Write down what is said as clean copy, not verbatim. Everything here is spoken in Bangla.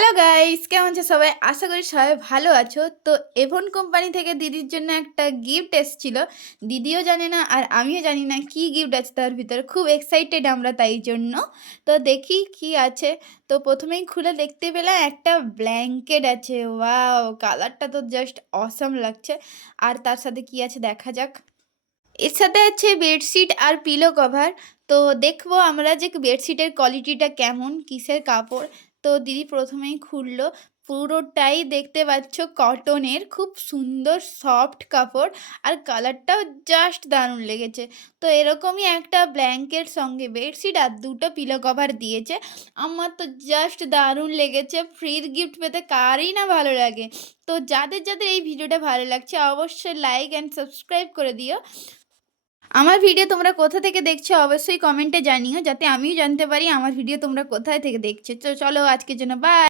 হ্যালো গাইস, কেমন আছো সবাই? আশা করি সবাই ভালো আছো। তো এভন কোম্পানি থেকে দিদির জন্য একটা গিফট এসেছিল। দিদিও জানে না আর আমিও জানি না কি গিফট আছে তার ভিতরে। খুব এক্সাইটেড আমরা তাই জন্য। তো দেখি কি আছে। তো প্রথমেই খুলে দেখতে পেলাম একটা ব্ল্যাঙ্কেট আছে। ওয়াও, কালারটা তো জাস্ট অসাম লাগছে। আর তার সাথে কি আছে দেখা যাক। এর সাথে আছে বেডশিট আর পিলো কভার। তো দেখবো আমরা যে বেডশিটের কোয়ালিটিটা কেমন, কিসের কাপড়। তো দিদি প্রথমেই খুললো। পুরোটাই দেখতে পাচ্ছ কটনের, খুব সুন্দর সফট কাপড়। আর কালারটাও জাস্ট দারুণ লেগেছে। তো এরকমই একটা ব্ল্যাঙ্কেট সঙ্গে বেডশিট আর দুটো পিলো কভার দিয়েছে। আমার তো জাস্ট দারুণ লেগেছে। ফ্রির গিফট পেতে কারই না ভালো লাগে। তো যাদের যাদের এই ভিডিওটা ভালো লাগছে অবশ্যই লাইক অ্যান্ড সাবস্ক্রাইব করে দিও। আমার ভিডিও তোমরা কোথা থেকে দেখছো অবশ্যই কমেন্টে জানিও, যাতে আমিও জানতে পারি আমার ভিডিও তোমরা কোথায় থেকে দেখছো। তো চলো আজকের জন্য বাই।